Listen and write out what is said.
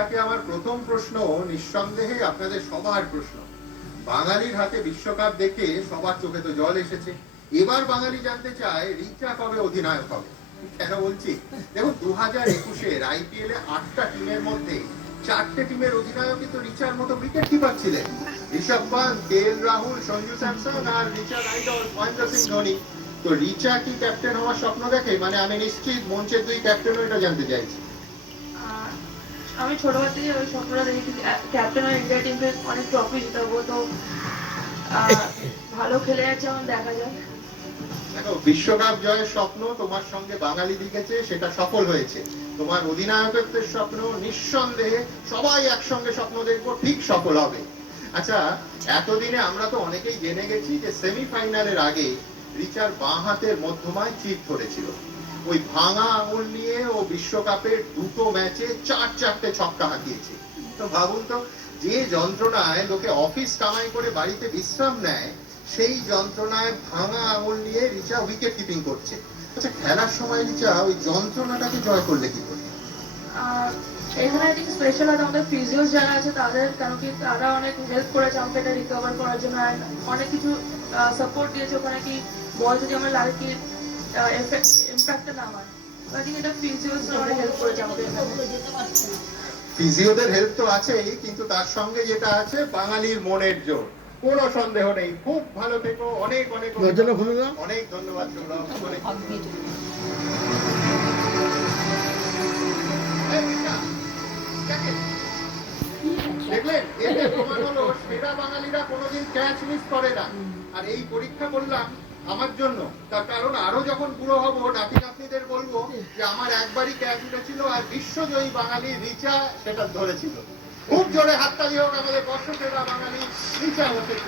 রিচাকে আমার প্রথম প্রশ্ন নিঃসন্দেহে আপনাদের সবার প্রশ্ন। বাঙালির হাতে বিশ্বকাপ দেখে সবার চোখে তো জল এসেছে। এবার বাঙালি জানতে চায় রিচা কবে অধিনায়ক হবে। কেন বলছি, দেখুন 2021-এর আইপিএল এ 8টা টিমের মধ্যে 4টে টিমের অধিনায়কই তো রিচার মতো উইকেট কিপার ছিলেন। ঋষভ পান্ত, কেএল রাহুল, সঞ্জু স্যামসন আর রিচার আইডল মহেন্দ্র সিং ধোনি। তো রিচা কি ক্যাপ্টেন হওয়ার স্বপ্ন দেখে? মানে আমি নিশ্চিত মঞ্চের দুই ক্যাপ্টেনও এটা জানতে চাইছি। আমি ছোটবেলা থেকে ওই স্বপ্নটা দেখেছি, ক্যাপ্টেন অফ ইন্ডিয়া টিমকে অনেক ট্রফি জিতাবো। তো ভালো খেলে যাচ্ছে, আমার দেখা যাক। দেখো, বিশ্বকাপ জয়ের স্বপ্ন তোমার সঙ্গে বাঙালি দিকেছে, সেটা সফল হয়েছে। তোমার অধিনায়কত্বের স্বপ্ন নিঃসন্দেহে সবাই একসঙ্গে স্বপ্ন দেখবো, ঠিক সফল হবে। আচ্ছা, এতদিনে আমরা তো অনেকেই জেনে গেছি যে সেমিফাইনালের আগে রিচার বাঁ হাতের মধ্যমায় চিপ ধরেছিল। ওই ভাঙা আঙুল নিয়ে ও বিশ্বকাপের দুটো ম্যাচে 4-4টে ছক্কা হাঁকিয়েছে। তো ভাবুন তো, যে যন্ত্রণায় লোকে অফিস কামাই করে বাড়িতে বিশ্রাম নেয়, সেই যন্ত্রণায় ভাঙা আঙুল নিয়ে রিচা উইকেট কিপিং করছে। আচ্ছা, খেলার সময় রিচা ওই যন্ত্রণাটাকে জয় করলে কি করে? এখানে আই থিঙ্ক স্পেশাল আছে আমাদের ফিজিওস যারা আছে তাদের, কারণ কি তারা অনেক হেল্প করেছে আমাকে এটা রিকভার করার জন্য, অ্যান্ড অনেক কিছু সাপোর্ট দিয়েছে। ওখানে কি বল যদি আমার লাগে কি ইম্প্যাক্টটা না হয়, আই থিঙ্ক এটা ফিজিওস অনেক হেল্প করেছে আমাকে। ফিজিওদের হেল্প তো আছেই, কিন্তু তার সঙ্গে যেটা আছে বাঙালির মনের জোর, কোনো সন্দেহ নেই। খুব ভালো থেকো, অনেক অনেক অনেক ধন্যবাদ। দেখলেন, এতে প্রমাণ হলো সেরা বাঙালিরা কোনোদিন ক্যাচ মিস করে না। আর এই পরীক্ষা করলাম আমার জন্য, তার কারণ আরো যখন বুড়ো হব নাতি নাতনিদের বলবো যে আমার একবারই ক্যাচ উঠেছিল আর বিশ্বজয়ী বাঙালি রিচা সেটা ধরেছিল। খুব জোরে হাততালি হোক আমাদের বর্ষসেরা বাঙালি রিচা হোসেন।